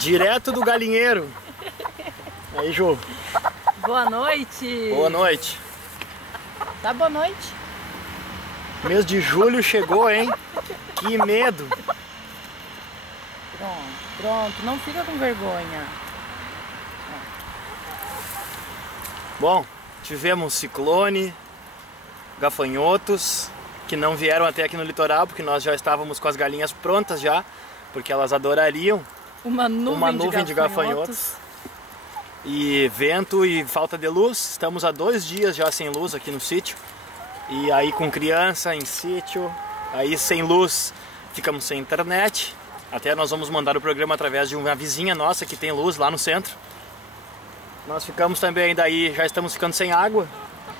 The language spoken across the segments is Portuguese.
Direto do galinheiro. Aí, Ju. Boa noite. Boa noite. Dá boa noite. Mês de julho chegou, hein? Que medo. Pronto. Não fica com vergonha. Bom, tivemos ciclone, gafanhotos, que não vieram até aqui no litoral, porque nós já estávamos com as galinhas prontas já, porque elas adorariam uma nuvem de gafanhotos. E vento e falta de luz. Estamos há 2 dias já sem luz aqui no sítio. E aí com criança em sítio, aí sem luz, ficamos sem internet. Até nós vamos mandar o programa através de uma vizinha nossa que tem luz lá no centro. Nós ficamos também, daí já estamos ficando sem água.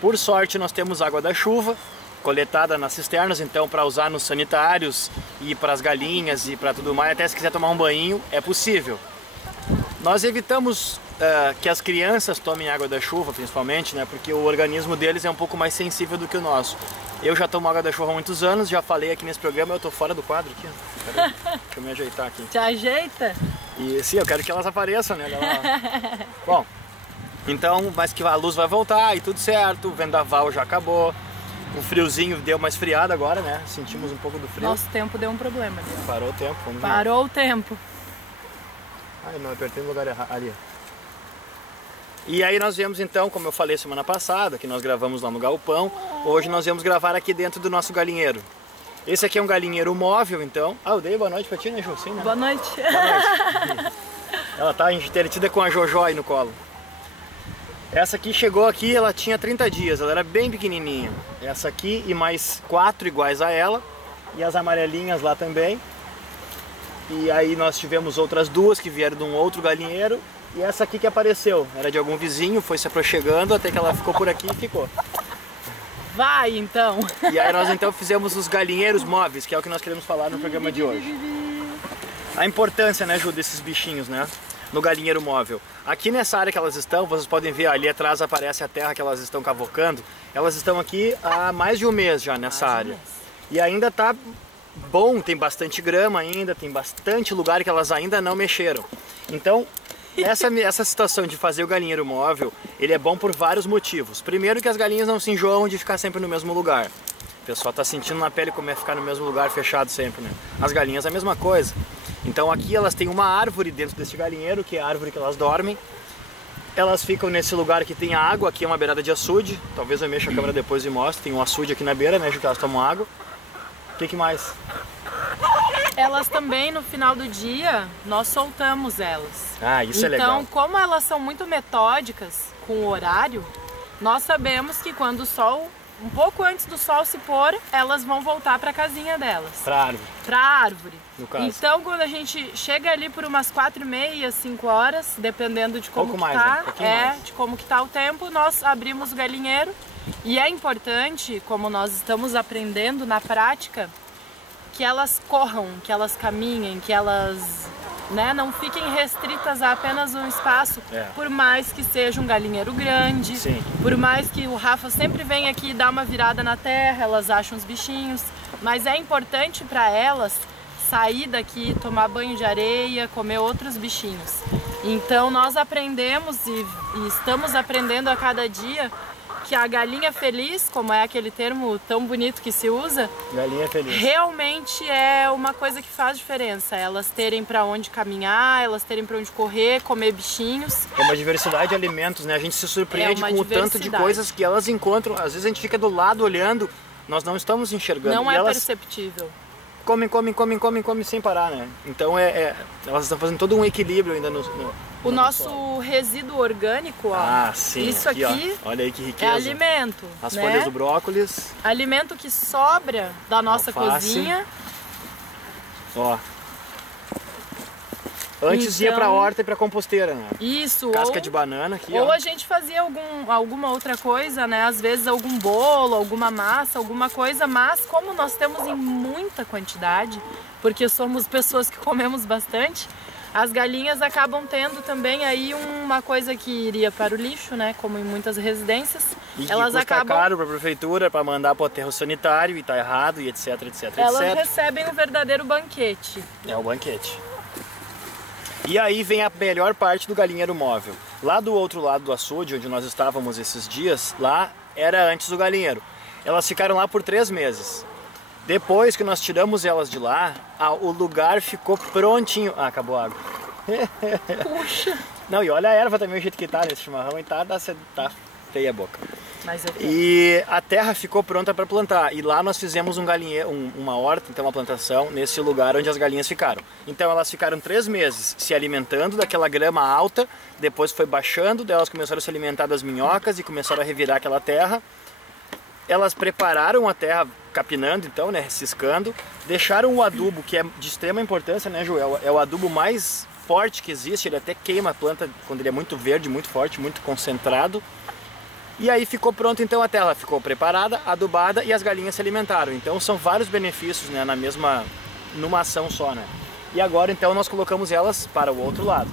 Por sorte nós temos água da chuva, coletada nas cisternas, então para usar nos sanitários e para as galinhas e para tudo mais, até se quiser tomar um banho, é possível. Nós evitamos que as crianças tomem água da chuva, principalmente, né, porque o organismo deles é um pouco mais sensível do que o nosso. Eu já tomo água da chuva há muitos anos, já falei aqui nesse programa, eu tô fora do quadro aqui. Peraí, deixa eu me ajeitar aqui. Te ajeita? E sim, eu quero que elas apareçam, né? Bom, então, mas que a luz vai voltar e tudo certo, o vendaval já acabou. O friozinho deu uma esfriada agora, né? Sentimos um pouco do frio. Nosso tempo deu um problema. Né? Parou o tempo, vamos ver. Parou o tempo. Ai, não, apertei no lugar errado. Ali. E aí nós viemos então, como eu falei semana passada, que nós gravamos lá no galpão. Hoje nós viemos gravar aqui dentro do nosso galinheiro. Esse aqui é um galinheiro móvel, então. Ah, eu dei boa noite pra ti, né, Ju? Sim, né? Boa noite. Boa noite. Ela tá entretida com a Jojo aí no colo. Essa aqui chegou aqui, ela tinha 30 dias, ela era bem pequenininha. Essa aqui e mais 4 iguais a ela. E as amarelinhas lá também. E aí nós tivemos outras 2 que vieram de um outro galinheiro. E essa aqui que apareceu, era de algum vizinho, foi se aproximando até que ela ficou por aqui e ficou. Vai então! E aí nós então fizemos os galinheiros móveis, que é o que nós queremos falar no programa de hoje. A importância, né, Ju, desses bichinhos, né? No galinheiro móvel. Aqui nessa área que elas estão, vocês podem ver ali atrás aparece a terra que elas estão cavocando. Elas estão aqui há mais de um mês já nessa área. E ainda tá bom, tem bastante grama ainda, tem bastante lugar que elas ainda não mexeram. Então, essa situação de fazer o galinheiro móvel, ele é bom por vários motivos. Primeiro que as galinhas não se enjoam de ficar sempre no mesmo lugar. O pessoal tá sentindo na pele como é ficar no mesmo lugar fechado sempre, né? As galinhas é a mesma coisa. Então aqui elas têm uma árvore dentro desse galinheiro, que é a árvore que elas dormem. Elas ficam nesse lugar que tem água, aqui é uma beirada de açude. Talvez eu mexa a câmera depois e mostre. Tem um açude aqui na beira, né, que elas tomam água. O que mais? Elas também, no final do dia, nós soltamos elas. Ah, isso é legal. Então, como elas são muito metódicas com o horário, nós sabemos que quando o sol, um pouco antes do sol se pôr, elas vão voltar para a casinha delas. Pra árvore. Pra árvore. No caso. Então, quando a gente chega ali por umas 4h30, 5 horas, dependendo de como pouco que mais, tá, né? Um pouquinho mais. de como que tá o tempo, nós abrimos o galinheiro. E é importante, como nós estamos aprendendo na prática, que elas corram, que elas caminhem, que elas, né, não fiquem restritas a apenas um espaço, por mais que seja um galinheiro grande, sim, por mais que o Rafa sempre venha aqui dar uma virada na terra, elas acham os bichinhos, mas é importante para elas sair daqui, tomar banho de areia, comer outros bichinhos. Então nós aprendemos e estamos aprendendo a cada dia que a galinha feliz, como é aquele termo tão bonito que se usa, galinha feliz, realmente é uma coisa que faz diferença. Elas terem para onde caminhar, elas terem para onde correr, comer bichinhos. É uma diversidade de alimentos, né? A gente se surpreende com o tanto de coisas que elas encontram. Às vezes a gente fica do lado olhando, nós não estamos enxergando. Não e é elas perceptível. Comem sem parar, né? Então elas estão fazendo todo um equilíbrio ainda o nosso resíduo orgânico, ó. Ah, sim. Isso aqui ó. Olha aí que riqueza. É alimento. As né? folhas do brócolis. Alimento que sobra da nossa alface. cozinha. Ó. Antes ia pra horta e pra composteira, né? Isso. Casca de banana aqui, ou ó. a gente fazia alguma outra coisa, né? Às vezes algum bolo, alguma massa, alguma coisa. Mas como nós temos em muita quantidade, porque somos pessoas que comemos bastante, as galinhas acabam tendo também aí uma coisa que iria para o lixo, né? Como em muitas residências. E elas custa acabam caro para a prefeitura, para mandar para o aterro sanitário e tá errado, e etc, etc, elas etc. recebem um verdadeiro banquete. É o banquete. E aí vem a melhor parte do galinheiro móvel. Lá do outro lado do açude, onde nós estávamos esses dias, lá era antes do galinheiro. Elas ficaram lá por 3 meses. Depois que nós tiramos elas de lá, o lugar ficou prontinho. Ah, acabou a água. Puxa! Não, e olha a erva também, o jeito que tá nesse chimarrão, e tá feia a boca. Mas eu E a terra ficou pronta para plantar. E lá nós fizemos um galinheiro, uma horta, então uma plantação, nesse lugar onde as galinhas ficaram. Então elas ficaram 3 meses se alimentando daquela grama alta, depois foi baixando, daí elas começaram a se alimentar das minhocas e começaram a revirar aquela terra. Elas prepararam a terra capinando, então, né, ciscando, deixaram o adubo, que é de extrema importância, né, Ju? É o adubo mais forte que existe, ele até queima a planta quando ele é muito verde, muito forte, muito concentrado. E aí ficou pronto, então a terra ficou preparada, adubada e as galinhas se alimentaram. Então são vários benefícios, né, numa ação só, né? E agora então nós colocamos elas para o outro lado.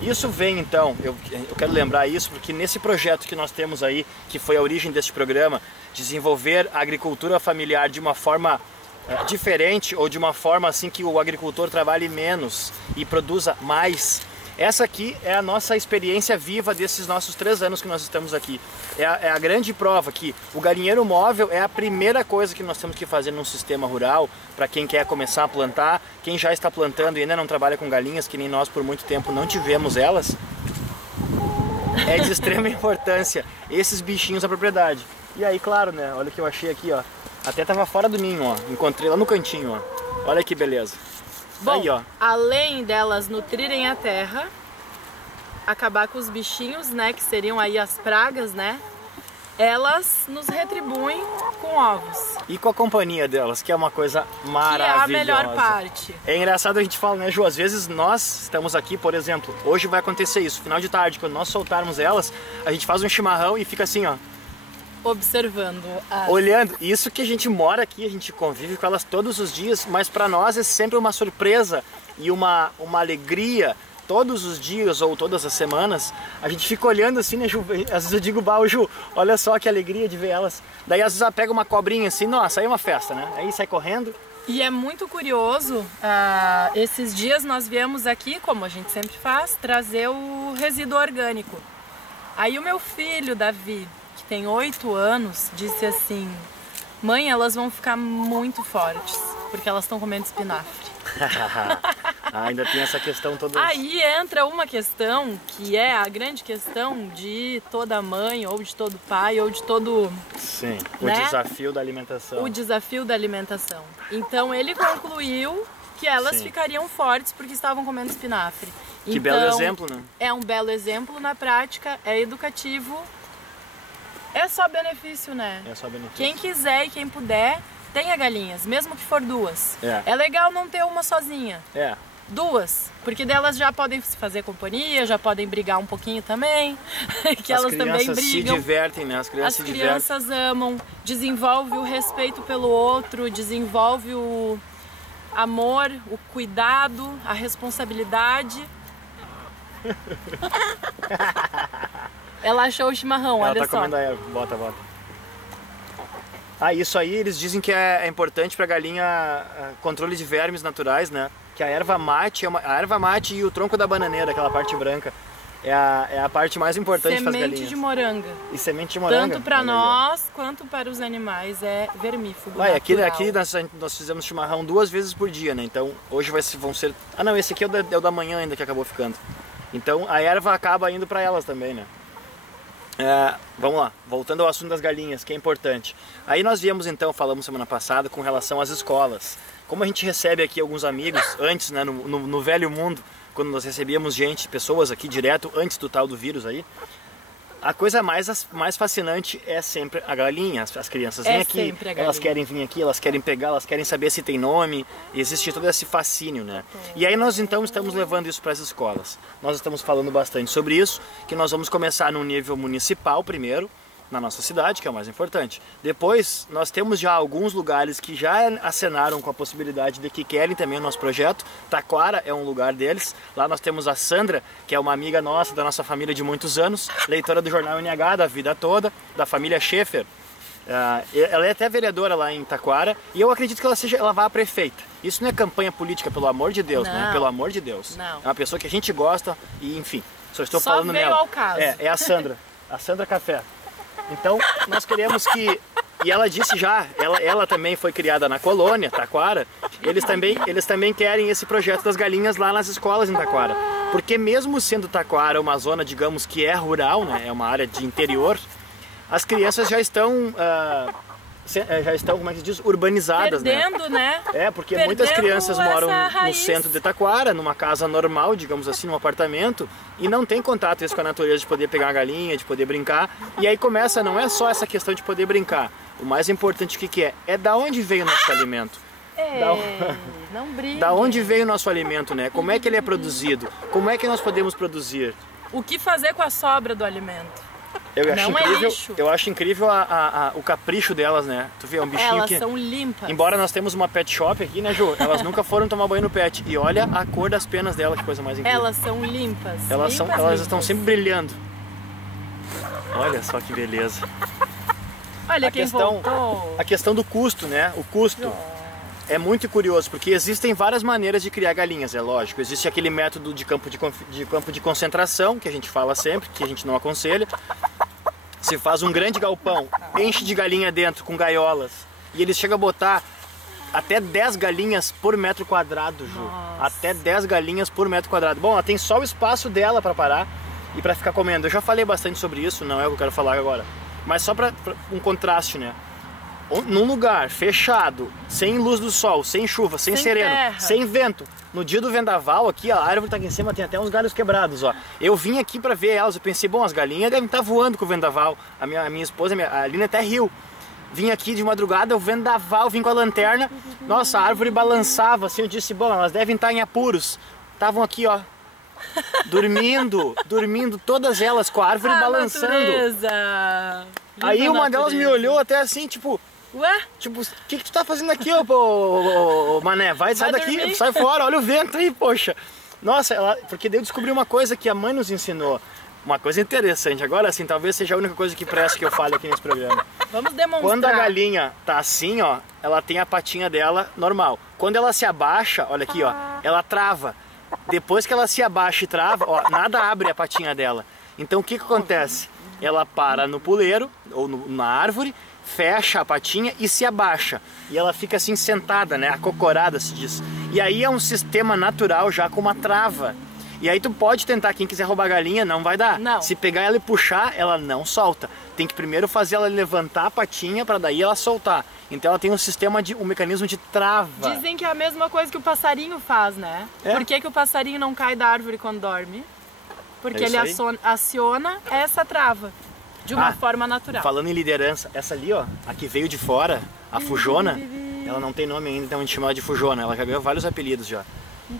Isso vem então, eu quero lembrar isso porque nesse projeto que nós temos aí, que foi a origem deste programa, desenvolver a agricultura familiar de uma forma diferente ou de uma forma assim que o agricultor trabalhe menos e produza mais. Essa aqui é a nossa experiência viva desses nossos 3 anos que nós estamos aqui. É a grande prova que o galinheiro móvel é a primeira coisa que nós temos que fazer num sistema rural para quem quer começar a plantar, quem já está plantando e ainda não trabalha com galinhas, que nem nós por muito tempo não tivemos elas. É de extrema importância esses bichinhos da propriedade. E aí, claro, né? Olha o que eu achei aqui, ó. Até tava fora do ninho, ó. Encontrei lá no cantinho, ó. Olha que beleza. Bom, aí, ó. Além delas nutrirem a terra, acabar com os bichinhos, né, que seriam aí as pragas, né, elas nos retribuem com ovos. E com a companhia delas, que é uma coisa maravilhosa. Que é a melhor parte. É engraçado a gente falar, né, Ju? Às vezes nós estamos aqui, por exemplo, hoje vai acontecer isso, final de tarde, quando nós soltarmos elas, a gente faz um chimarrão e fica assim, ó. Observando. Olhando. Isso que a gente mora aqui, a gente convive com elas todos os dias, mas para nós é sempre uma surpresa e uma alegria. Todos os dias ou todas as semanas, a gente fica olhando assim, né, Ju? Às vezes eu digo, bah, Ju, olha só que alegria de ver elas. Daí às vezes ela pega uma cobrinha assim, nossa, aí é uma festa, né? Aí sai correndo. E é muito curioso, esses dias nós viemos aqui, como a gente sempre faz, trazer o resíduo orgânico. Aí o meu filho, Davi, que tem 8 anos, disse assim: mãe, elas vão ficar muito fortes, porque elas estão comendo espinafre. Ainda tem essa questão toda. Aí entra uma questão que é a grande questão de toda mãe, ou de todo pai, ou de todo... Sim, né? O desafio da alimentação. O desafio da alimentação. Então ele concluiu que elas Sim. ficariam fortes porque estavam comendo espinafre. Que então, belo exemplo, né? É um belo exemplo na prática, é educativo, é só benefício, né? É só benefício. Quem quiser e quem puder, tenha galinhas, mesmo que for 2. É legal não ter uma sozinha. 2, porque delas já podem se fazer companhia, já podem brigar um pouquinho também, que elas também brigam. As crianças se divertem, né? As crianças amam, desenvolve o respeito pelo outro, desenvolve o amor, o cuidado, a responsabilidade. Ela achou o chimarrão, olha só. Ela tá comendo a erva, bota. Ah, isso aí eles dizem que é importante para galinha, controle de vermes naturais, né? Que a erva mate e o tronco da bananeira, aquela parte branca, é a parte mais importante para as galinhas. Semente de moranga. E semente de moranga. Tanto para nós quanto para os animais é vermífugo. Aqui nós fizemos chimarrão 2 vezes por dia, né? Então hoje vão ser... Ah não, esse aqui é o da manhã ainda que acabou ficando. Então a erva acaba indo para elas também, né? Vamos lá, voltando ao assunto das galinhas, que é importante. Aí nós viemos então, falamos semana passada, com relação às escolas. Como a gente recebe aqui alguns amigos, antes, né, no velho mundo, quando nós recebíamos pessoas aqui direto, antes do tal do vírus aí, a coisa mais fascinante é sempre a galinha. As crianças vêm aqui, elas querem vir aqui, elas querem pegar, elas querem saber se tem nome, existe todo esse fascínio, né? E aí nós então estamos levando isso para as escolas. Nós estamos falando bastante sobre isso, que nós vamos começar no nível municipal primeiro, na nossa cidade, que é o mais importante. Depois, nós temos já alguns lugares que já acenaram com a possibilidade de que querem também o nosso projeto. Taquara é um lugar deles. Lá nós temos a Sandra, que é uma amiga nossa, da nossa família de muitos anos, leitora do jornal NH da vida toda, da família Schaefer. Ela é até vereadora lá em Taquara e eu acredito que ela vá a prefeita. Isso não é campanha política, pelo amor de Deus, né? Pelo amor de Deus. Não. É uma pessoa que a gente gosta e, enfim, só estou Só falando veio nela. ao caso. É a Sandra Café. Então, nós queremos que... E ela disse já, ela também foi criada na colônia, Taquara. Eles também querem esse projeto das galinhas lá nas escolas em Taquara. Porque mesmo sendo Taquara uma zona, digamos, que é rural, né? É uma área de interior, as crianças já estão, como é que se diz, urbanizadas, Perdendo, né? Porque Perdendo muitas crianças moram no raiz. centro de Taquara, numa casa normal, digamos assim, num apartamento, e não tem contato com a natureza de poder pegar uma galinha, de poder brincar. E aí começa, não é só essa questão de poder brincar. O mais importante o que é? É da onde veio o nosso alimento. Não briga. Da onde veio o nosso alimento, né? Como é que ele é produzido? Como é que nós podemos produzir? O que fazer com a sobra do alimento? Eu acho incrível o capricho delas, né? Tu vê, é um bichinho Elas que... são limpas. Embora nós temos uma pet shop aqui, né, Ju? Elas nunca foram tomar banho no pet. E olha a cor das penas dela, que coisa mais incrível. Elas são limpas. Elas estão sempre brilhando. Olha só que beleza. Olha quem voltou. A questão do custo, né? O custo é muito curioso, porque existem várias maneiras de criar galinhas, é lógico. Existe aquele método de campo de concentração, que a gente fala sempre, que a gente não aconselha. Se faz um grande galpão, enche de galinha dentro com gaiolas, e eles chegam a botar até 10 galinhas por metro quadrado, Ju. Nossa. Até 10 galinhas por metro quadrado. Bom, ela tem só o espaço dela para parar e para ficar comendo. Eu já falei bastante sobre isso, não é o que eu quero falar agora. Mas só para um contraste, né? Num lugar fechado, sem luz do sol, sem chuva, sem sereno, terra. sem vento. No dia do vendaval aqui, a árvore tá aqui em cima, tem até uns galhos quebrados, ó. Eu vim aqui para ver elas, eu pensei, bom, as galinhas devem estar voando com o vendaval. A minha esposa, a Aline até riu. Vim aqui de madrugada, o vendaval, vim com a lanterna. Nossa, a árvore balançava, assim, eu disse, bom, elas devem estar em apuros. Estavam aqui, ó, dormindo, todas elas com a árvore balançando. Natureza. Aí uma delas me olhou até assim, tipo... Ué? Tipo, o que tu tá fazendo aqui, ô mané? Sai daqui, dormir. sai fora, olha o vento aí, poxa. Nossa, porque daí eu descobri uma coisa que a mãe nos ensinou. Uma coisa interessante. Agora, assim, talvez seja a única coisa que presta que eu fale aqui nesse programa. Vamos demonstrar. Quando a galinha tá assim, ó, ela tem a patinha dela normal. Quando ela se abaixa, olha aqui, ó, ela trava. Depois que ela se abaixa e trava, ó, nada abre a patinha dela. Então o que acontece? Ela para no puleiro, ou na árvore, fecha a patinha e se abaixa. E ela fica assim sentada, né? Acocorada, se diz. E aí é um sistema natural já com uma trava. E aí tu pode tentar, quem quiser roubar a galinha, não vai dar. Não. Se pegar ela e puxar, ela não solta. Tem que primeiro fazer ela levantar a patinha para daí ela soltar. Então ela tem um mecanismo de trava. Dizem que é a mesma coisa que o passarinho faz, né? É. Por que o passarinho não cai da árvore quando dorme? Porque ele aciona essa trava. De uma forma natural. Falando em liderança, essa ali, ó, a que veio de fora, a Fujona, ela não tem nome ainda, então a gente chama ela de Fujona. Ela já ganhou vários apelidos já.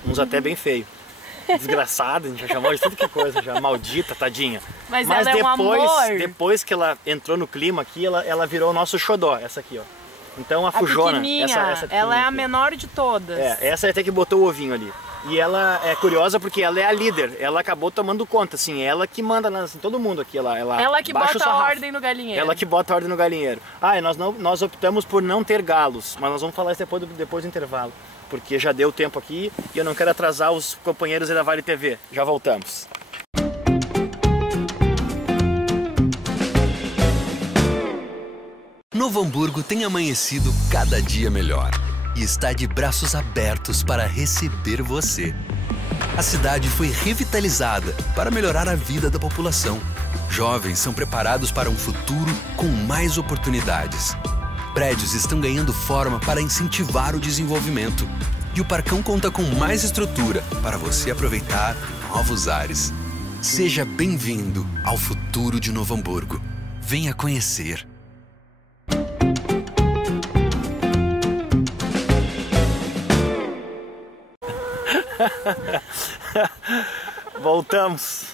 Uns até bem feios. Desgraçada, a gente já chamou de tudo que coisa já. Maldita, tadinha. Mas ela é um amor. Depois que ela entrou no clima aqui, ela virou o nosso xodó, essa aqui, ó. Então a Fujona, essa ela é a aqui, menor de todas. Essa é até que botou o ovinho ali. E ela é curiosa porque ela é a líder, ela acabou tomando conta, assim, ela que manda assim, todo mundo aqui, ela que bota a ordem no galinheiro. Ela que bota a ordem no galinheiro. E nós optamos por não ter galos, mas nós vamos falar isso depois do intervalo, porque já deu tempo aqui e eu não quero atrasar os companheiros da Vale TV. Já voltamos. Novo Hamburgo tem amanhecido cada dia melhor e está de braços abertos para receber você. A cidade foi revitalizada para melhorar a vida da população. Jovens são preparados para um futuro com mais oportunidades. Prédios estão ganhando forma para incentivar o desenvolvimento. E o Parcão conta com mais estrutura para você aproveitar novos ares. Seja bem-vindo ao futuro de Novo Hamburgo. Venha conhecer. Voltamos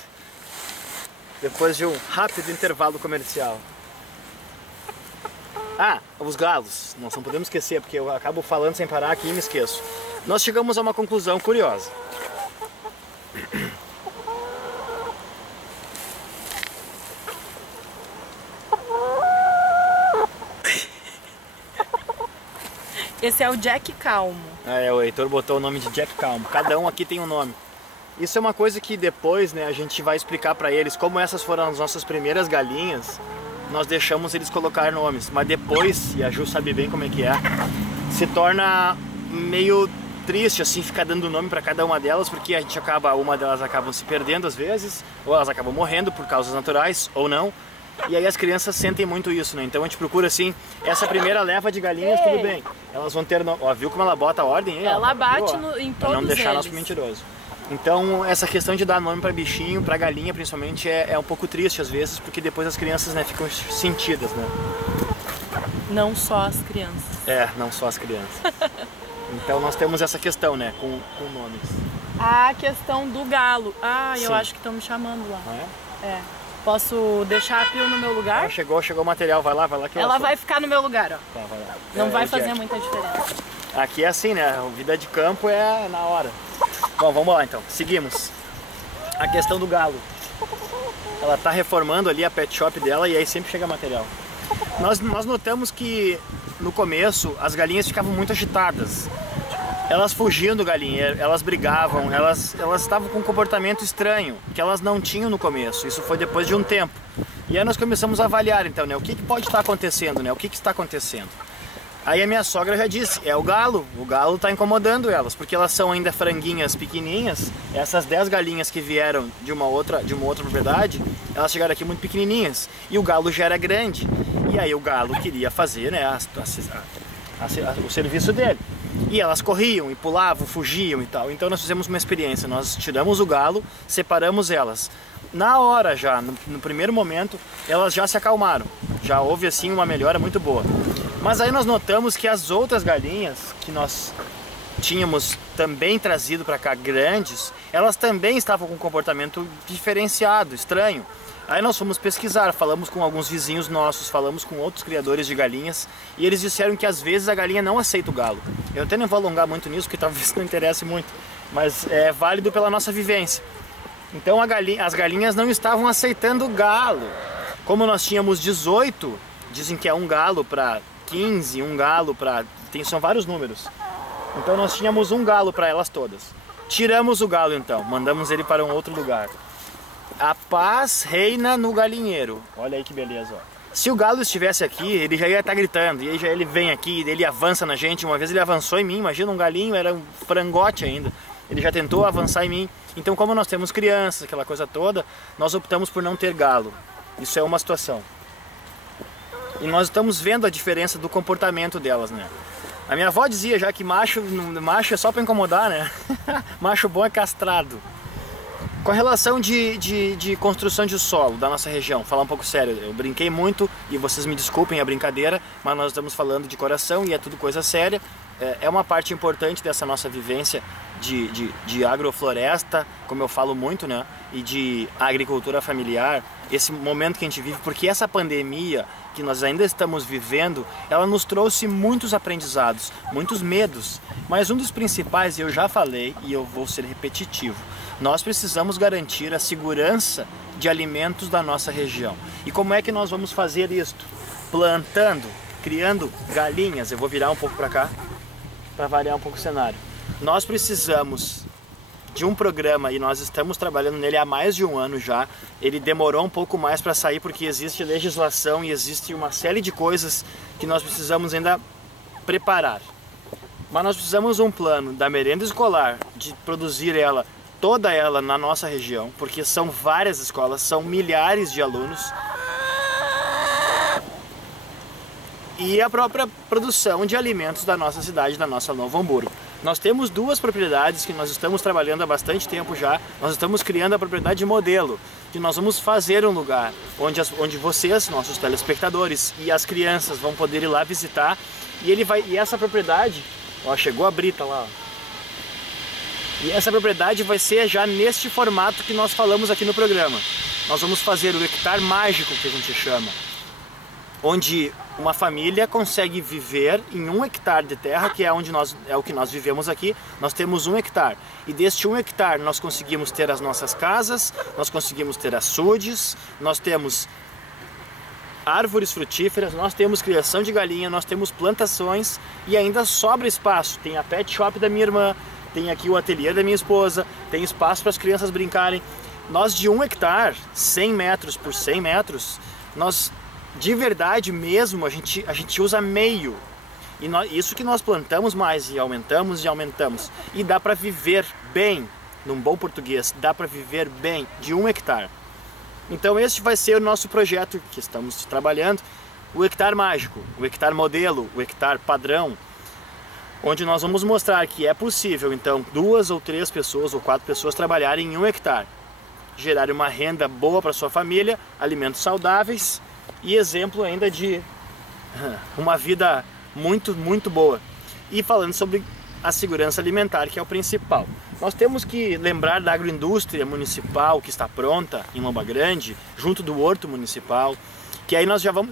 depois de um rápido intervalo comercial. Os galos, nós não podemos esquecer, porque eu acabo falando sem parar aqui e me esqueço. Nós chegamos a uma conclusão curiosa. Esse é o Jack Calmo. O Heitor botou o nome de Jack Calmo. Cada um aqui tem um nome. Isso é uma coisa que depois, né, a gente vai explicar para eles. Como essas foram as nossas primeiras galinhas, nós deixamos eles colocar nomes. Mas depois, e a Ju sabe bem como é que é, se torna meio triste assim ficar dando nome para cada uma delas, porque a gente uma delas acabam se perdendo às vezes, ou elas acabam morrendo por causas naturais ou não. E aí as crianças sentem muito isso, né? Então a gente procura assim, essa primeira leva de galinhas, tudo bem. Elas vão ter, ó, viu como ela bota a ordem aí? Ela bate em todos pra não deixar eles. nosso mentiroso. Então essa questão de dar nome para bichinho, para galinha principalmente, é um pouco triste às vezes, porque depois as crianças, né, ficam sentidas, né? Não só as crianças. Não só as crianças. Então nós temos essa questão, né, com nomes. A questão do galo. Eu Sim. acho que estão me chamando lá. Ah, É. Posso deixar a Pio no meu lugar? Chegou o material, vai lá que ela vai ficar no meu lugar, ó. Tá, vai lá. Não vai fazer muita diferença. Aqui é assim, né? A vida de campo é na hora. Bom, vamos lá então. Seguimos. A questão do galo. Ela tá reformando ali a pet shop dela e aí sempre chega material. Nós notamos que no começo as galinhas ficavam muito agitadas. Elas fugiam do galinheiro, elas brigavam, elas estavam com um comportamento estranho, que elas não tinham no começo. Isso foi depois de um tempo. E aí nós começamos a avaliar então, né, o que pode estar acontecendo, né, o que está acontecendo. Aí a minha sogra já disse, é o galo está incomodando elas, porque elas são ainda franguinhas pequenininhas. Essas 10 galinhas que vieram de uma outra propriedade, elas chegaram aqui muito pequenininhas, e o galo já era grande. E aí o galo queria fazer, né, o serviço dele. E elas corriam e pulavam, fugiam e tal. Então nós fizemos uma experiência, nós tiramos o galo, separamos elas. Na hora já, no primeiro momento, elas já se acalmaram. Já houve assim uma melhora muito boa. Mas aí nós notamos que as outras galinhas que nós tínhamos também trazido para cá grandes, elas também estavam com um comportamento diferenciado, estranho. Aí nós fomos pesquisar, falamos com alguns vizinhos nossos, falamos com outros criadores de galinhas e eles disseram que às vezes a galinha não aceita o galo. Eu até não vou alongar muito nisso, porque talvez não interesse muito, mas é válido pela nossa vivência. Então as galinhas não estavam aceitando o galo. Como nós tínhamos 18, dizem que é um galo para 15, um galo para... são vários números. Então nós tínhamos um galo para elas todas. Tiramos o galo então, mandamos ele para um outro lugar. A paz reina no galinheiro. Olha aí que beleza, ó. Se o galo estivesse aqui, ele já ia estar gritando. E aí já ele vem aqui, ele avança na gente. Uma vez ele avançou em mim, imagina um galinho, era um frangote ainda. Ele já tentou avançar em mim. Então como nós temos crianças, aquela coisa toda, nós optamos por não ter galo. Isso é uma situação. E nós estamos vendo a diferença do comportamento delas, né? A minha avó dizia já que macho é só para incomodar, né? Macho bom é castrado. Com a relação de construção de solo da nossa região, falar um pouco sério, eu brinquei muito e vocês me desculpem a brincadeira, mas nós estamos falando de coração e é tudo coisa séria. É uma parte importante dessa nossa vivência de agrofloresta, como eu falo muito, né? E de agricultura familiar, esse momento que a gente vive, porque essa pandemia que nós ainda estamos vivendo, ela nos trouxe muitos aprendizados, muitos medos, mas um dos principais, eu já falei e eu vou ser repetitivo, nós precisamos garantir a segurança de alimentos da nossa região. E como é que nós vamos fazer isto? Plantando, criando galinhas. Eu vou virar um pouco para cá, para variar um pouco o cenário. Nós precisamos de um programa e nós estamos trabalhando nele há mais de um ano já. Ele demorou um pouco mais para sair porque existe legislação e existe uma série de coisas que nós precisamos ainda preparar. Mas nós precisamos de um plano da merenda escolar, de produzir toda ela na nossa região, porque são várias escolas, são milhares de alunos. E a própria produção de alimentos da nossa cidade, da nossa Novo Hamburgo. Nós temos 2 propriedades que nós estamos trabalhando há bastante tempo já. Nós estamos criando a propriedade modelo, que nós vamos fazer um lugar onde vocês, nossos telespectadores e as crianças vão poder ir lá visitar. E essa propriedade, ó, chegou a brita lá, ó. E essa propriedade vai ser já neste formato que nós falamos aqui no programa. Nós vamos fazer o hectare mágico, que a gente chama, onde uma família consegue viver em 1 hectare de terra, que é o que nós vivemos aqui. Nós temos 1 hectare. E deste 1 hectare nós conseguimos ter as nossas casas, nós conseguimos ter açudes, nós temos árvores frutíferas, nós temos criação de galinha, nós temos plantações e ainda sobra espaço. Tem a pet shop da minha irmã, tem aqui o ateliê da minha esposa, tem espaço para as crianças brincarem. Nós de 1 hectare, 100 metros por 100 metros, nós de verdade mesmo, a gente usa meio. E isso que nós plantamos mais e aumentamos e aumentamos. E dá para viver bem, num bom português, dá para viver bem de 1 hectare. Então este vai ser o nosso projeto que estamos trabalhando, o hectare mágico, o hectare modelo, o hectare padrão, onde nós vamos mostrar que é possível, então, 2 ou 3 pessoas ou 4 pessoas trabalharem em 1 hectare, gerarem uma renda boa para sua família, alimentos saudáveis e exemplo ainda de uma vida muito, muito boa. E falando sobre a segurança alimentar, que é o principal. Nós temos que lembrar da agroindústria municipal que está pronta em Lomba Grande, junto do Horto Municipal, que aí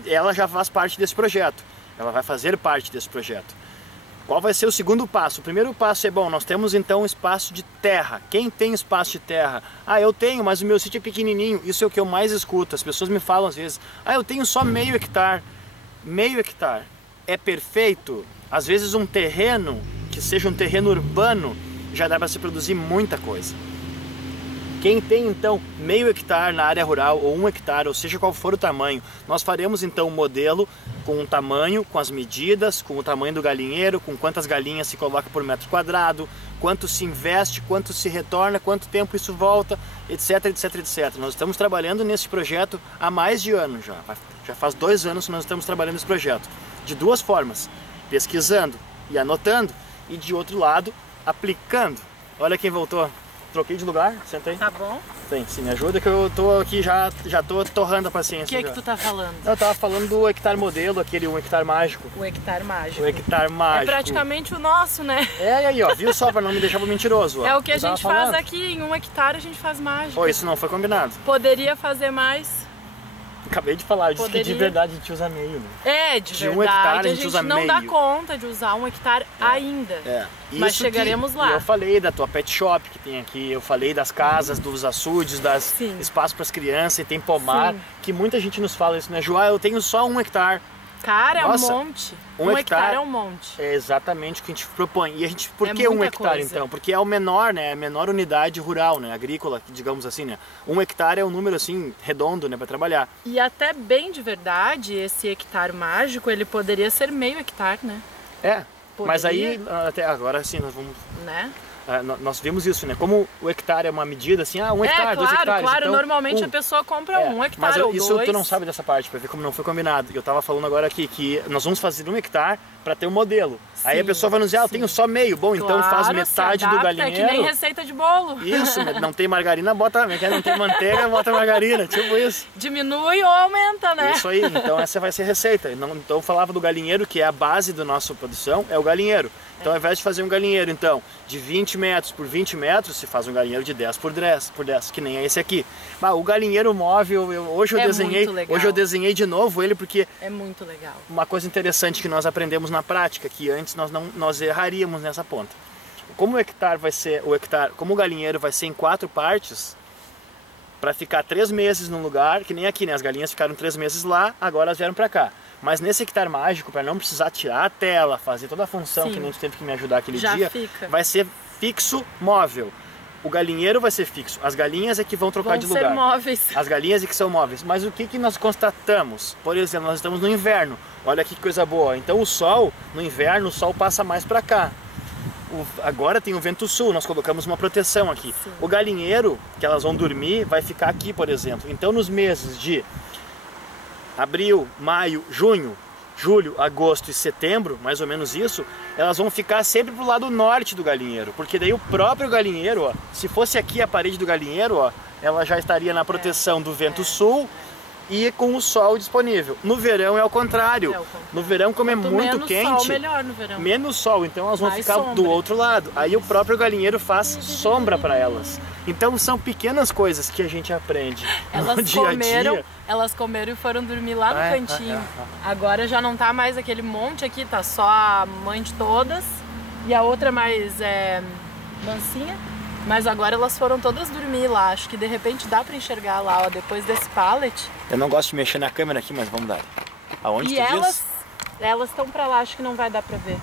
ela já faz parte desse projeto, ela vai fazer parte desse projeto. Qual vai ser o segundo passo? O primeiro passo é, bom, nós temos então um espaço de terra. Quem tem espaço de terra? Ah, eu tenho, mas o meu sítio é pequenininho. Isso é o que eu mais escuto. As pessoas me falam às vezes, ah, eu tenho só meio hectare. Meio hectare é perfeito? Às vezes um terreno, que seja um terreno urbano, já dá para se produzir muita coisa. Quem tem então meio hectare na área rural ou 1 hectare, ou seja qual for o tamanho, nós faremos então um modelo com o tamanho, com as medidas, com o tamanho do galinheiro, com quantas galinhas se coloca por metro quadrado, quanto se investe, quanto se retorna, quanto tempo isso volta, etc, etc, etc. Nós estamos trabalhando nesse projeto há mais de ano já. Já faz 2 anos que nós estamos trabalhando nesse projeto. De 2 formas, pesquisando e anotando, e de outro lado, aplicando. Olha quem voltou. Troquei de lugar, senta aí. Tá bom. Sim, me ajuda que eu tô aqui já tô torrando a paciência. O que é que tu tá falando? Eu tava falando do hectare modelo, aquele 1 hectare mágico. O hectare mágico. O hectare mágico. É praticamente o nosso, né? É, aí ó, viu só, pra não me deixar mentiroso. Ó. É o que a gente faz aqui, em 1 hectare a gente faz mágico. Pô, isso não foi combinado. Poderia fazer mais. Acabei de falar, eu disse que de verdade a gente usa meio, né? É, de verdade 1 hectare a gente usa não meio. dá conta de usar 1 hectare ainda. É. Mas chegaremos lá. Eu falei da tua pet shop que tem aqui, eu falei das casas, dos açudes, das espaços para as crianças, e tem pomar, que muita gente nos fala isso, né? Joá, eu tenho só 1 hectare. Cara, Nossa, é um monte. 1 hectare é um monte. É exatamente o que a gente propõe. E a gente, por que 1 hectare então? Porque é o menor, né? A menor unidade rural, né? Agrícola, digamos assim, né? 1 hectare é um número assim, redondo, né? Para trabalhar. E até bem de verdade, esse hectare mágico, ele poderia ser meio hectare, né? É. Poderia. Mas aí, até agora sim, nós vamos... Né? Nós vimos isso, né? Como o hectare é uma medida assim, 1 hectare, 2 hectares. Claro, então, normalmente a pessoa compra 1 hectare mas ou 2. Isso tu não sabe dessa parte, pra ver como não foi combinado. Eu tava falando agora aqui que nós vamos fazer 1 hectare para ter um modelo. Sim, aí a pessoa vai nos dizer, eu tenho só meio. Bom, claro, então faz metade do galinheiro. É que nem receita de bolo. Isso, não tem margarina, bota, não tem manteiga, bota margarina, tipo isso. Diminui ou aumenta, né? Isso aí, então essa vai ser a receita. Então eu falava do galinheiro, que é a base da nossa produção, é o galinheiro. Então ao invés de fazer um galinheiro, então, de 20 metros por 20 metros, se faz um galinheiro de 10 por 10, que nem é esse aqui. Mas o galinheiro móvel, hoje eu desenhei de novo ele porque... É muito legal. Uma coisa interessante que nós aprendemos na prática, que antes nós erraríamos nessa ponta. Como o hectare vai ser, como o galinheiro vai ser em 4 partes, para ficar 3 meses num lugar, que nem aqui, né? As galinhas ficaram 3 meses lá, agora elas vieram para cá. Mas nesse hectare mágico, para não precisar tirar a tela, fazer toda a função que nem tu teve que me ajudar aquele dia, vai ser fixo móvel. O galinheiro vai ser fixo, as galinhas é que vão trocar de lugar. Vão ser móveis. As galinhas é que são móveis. Mas o que nós constatamos? Por exemplo, nós estamos no inverno. Olha que coisa boa. Então o sol, no inverno, o sol passa mais para cá. Agora tem o vento sul, nós colocamos uma proteção aqui. Sim. O galinheiro, que elas vão dormir, vai ficar aqui, por exemplo. Então nos meses de abril, maio, junho, julho, agosto e setembro, mais ou menos isso, elas vão ficar sempre pro lado norte do galinheiro, porque daí o próprio galinheiro, ó, se fosse aqui a parede do galinheiro, ó, ela já estaria na proteção do vento sul e com o sol disponível. No verão é o contrário. No verão, como é muito quente, sol, melhor no verão. Menos sol, então elas vão ficar do outro lado. Aí o próprio galinheiro faz sombra para elas. Então são pequenas coisas que a gente aprende no dia a dia. Elas comeram e foram dormir lá no cantinho. Agora já não tá mais aquele monte aqui, tá só a mãe de todas e a outra mais mansinha. Mas agora elas foram todas dormir lá. Acho que de repente dá pra enxergar lá, ó, depois desse pallet. Eu não gosto de mexer na câmera aqui, mas vamos dar. Aonde E tu diz? elas estão pra lá, acho que não vai dar pra ver.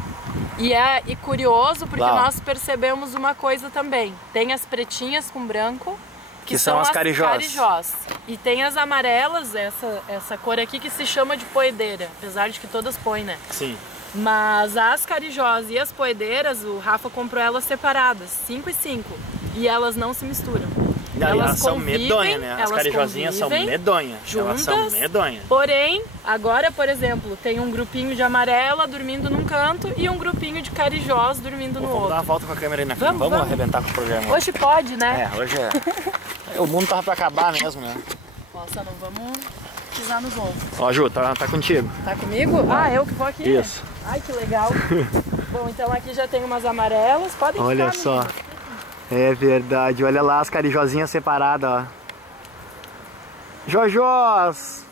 E curioso porque lá, nós percebemos uma coisa também. Tem as pretinhas com branco, Que são as carijós. E tem as amarelas, essa cor aqui que se chama de poedeira, apesar de que todas põem, né? Sim. Mas as carijós e as poedeiras, o Rafa comprou elas separadas, 5 e 5. E elas não se misturam. Não, elas são medonhas, né? As carijozinhas são medonhas. Elas são medonhas. Porém, agora, por exemplo, tem um grupinho de amarela dormindo num canto e um grupinho de carijós dormindo no Vamos outro. dar uma volta com a câmera aí na frente. Vamos arrebentar com o programa. Hoje pode, né? Hoje é. O mundo tava pra acabar mesmo, né? Nossa, não vamos pisar nos ovos. Ó, Ju, tá contigo. Tá comigo? Ah, eu que vou aqui? Isso. Ai, que legal. Bom, então aqui já tem umas amarelas. Podem Olha ficar, só. meninas. É verdade. Olha lá as carijozinhas separadas, ó. Jojós!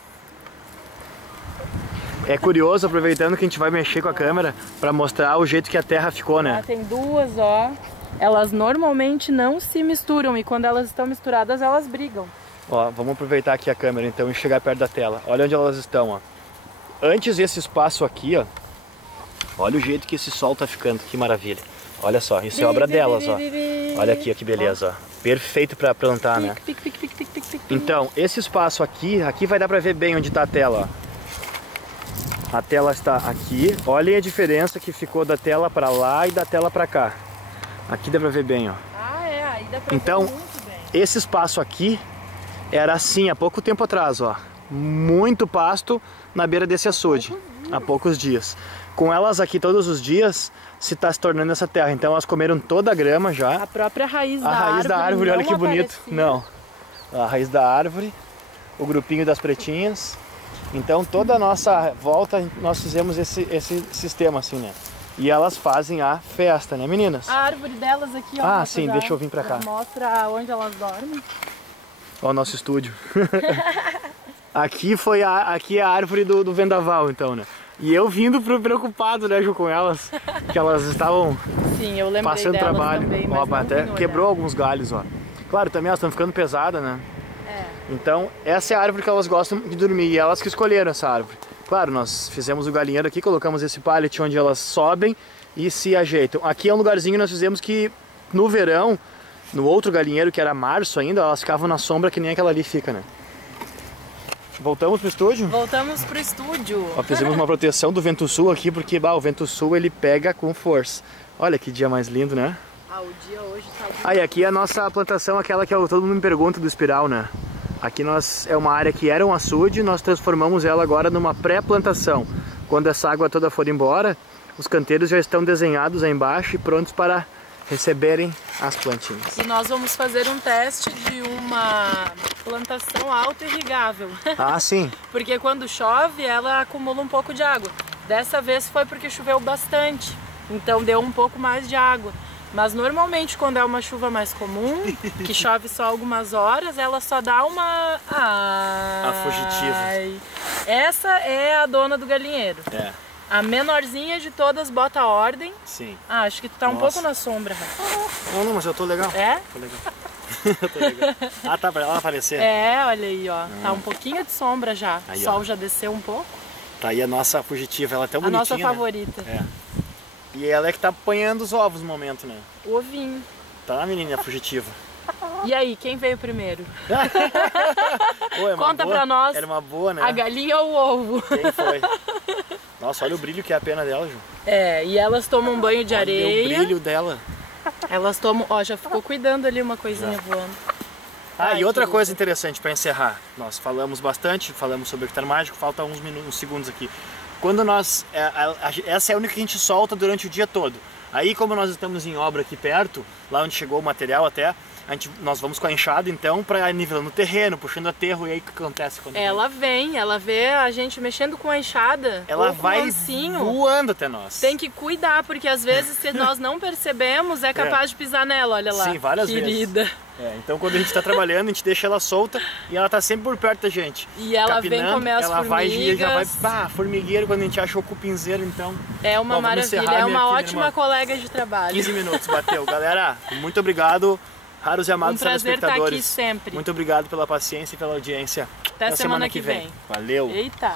É curioso, aproveitando que a gente vai mexer com a câmera, pra mostrar o jeito que a terra ficou, né? Ah, tem duas, ó. Elas normalmente não se misturam e quando elas estão misturadas, elas brigam. Ó, vamos aproveitar aqui a câmera então e chegar perto da tela. Olha onde elas estão, ó. Antes desse espaço aqui, ó. Olha o jeito que esse sol tá ficando, que maravilha. Olha só, isso é obra delas, ó. Olha aqui, ó, que beleza, ó. Perfeito pra plantar, né? Então, esse espaço aqui vai dar pra ver bem onde tá a tela, ó. A tela está aqui. Olhem a diferença que ficou da tela pra lá e da tela pra cá. Aqui dá pra ver bem, ó. Ah, é, aí dá pra então, ver muito bem. Esse espaço aqui era assim há pouco tempo atrás, ó. Muito pasto na beira desse açude, há poucos dias. Com elas aqui todos os dias, se está se tornando essa terra. Então elas comeram toda a grama já. A própria raiz da árvore. A raiz da árvore, olha que bonito. Aparecia. Não. A raiz da árvore, o grupinho das pretinhas. Então toda a nossa volta nós fizemos esse sistema assim, né? E elas fazem a festa, né, meninas? A árvore delas aqui, ó. Ah, sim, deixa eu vir pra cá. Mostra onde elas dormem. Ó o nosso estúdio. Aqui é a árvore do vendaval, então, né? E eu vindo preocupado, né, Ju, com elas, que elas estavam Sim, eu lembrei passando delas trabalho. também, Ó, mas até quebrou alguns galhos, ó. Claro, também elas estão ficando pesadas, né? É. Então, essa é a árvore que elas gostam de dormir, e elas que escolheram essa árvore. Claro, nós fizemos o galinheiro aqui, colocamos esse pallet onde elas sobem e se ajeitam. Aqui é um lugarzinho que nós fizemos que, no verão, no outro galinheiro, que era março ainda, elas ficavam na sombra que nem aquela ali fica, né? Voltamos pro estúdio? Voltamos pro estúdio. Ó, fizemos uma proteção do vento sul aqui, porque o vento sul ele pega com força. Olha que dia mais lindo, né? Ah, o dia hoje tá lindo. Ah, e aqui é a nossa plantação, aquela que todo mundo me pergunta do espiral, né? Aqui é uma área que era um açude, nós transformamos ela agora numa pré-plantação. Quando essa água toda for embora, os canteiros já estão desenhados aí embaixo e prontos para receberem as plantinhas. E nós vamos fazer um teste de uma plantação auto-irrigável. Ah, sim. Porque quando chove, ela acumula um pouco de água. Dessa vez foi porque choveu bastante, então deu um pouco mais de água. Mas normalmente quando é uma chuva mais comum, que chove só algumas horas, ela só dá uma... A fugitiva. Essa é a dona do galinheiro. É. A menorzinha de todas bota a ordem. Sim. Ah, acho que tu tá um pouco na sombra, Rafa. Não, mas eu tô legal. É? Tô legal. Tô legal. Ah, tá, pra ela aparecer. É, olha aí, ó. Tá um pouquinho de sombra já. Aí, o sol ó. já desceu um pouco. Tá aí a nossa fugitiva, ela é tão A bonitinha, nossa favorita. Né? É. E ela é que tá apanhando os ovos no momento, né? O ovinho. Tá, menina fugitiva. E aí, quem veio primeiro? Pô, é uma Conta boa. pra nós. Era uma boa, né? A galinha ou o ovo? Quem foi? Nossa, olha o brilho que é a pena dela, Ju. É, e elas tomam um banho de Olha areia. o brilho dela. Elas tomam... Ó, já ficou cuidando ali uma coisinha voando. Ah, Ai, e outra que coisa interessante para encerrar. Nós falamos bastante, falamos sobre o hectare mágico, falta uns segundos aqui. Quando nós... essa é a única que a gente solta durante o dia todo. Aí, como nós estamos em obra aqui perto, lá onde chegou o material até, nós vamos com a enxada, então, para nivelando o terreno, puxando aterro, e aí o que acontece? Quando Ela vê a gente mexendo com a enxada, ela ou com vai o mansinho. voando até nós. Tem que cuidar, porque às vezes, se nós não percebemos, é capaz de pisar nela, olha lá. Sim, várias querida. vezes. Então quando a gente está trabalhando, a gente deixa ela solta e ela está sempre por perto da gente. E ela vem comer as ela formigas. Vai e já vai, formigueiro, quando a gente acha o cupinzeiro, então... É uma maravilha, é uma ótima colega de trabalho. 15 minutos, bateu. Galera, muito obrigado. Raros e amados prazer telespectadores. estar aqui sempre. Muito obrigado pela paciência e pela audiência. Até semana que vem. Valeu! Eita!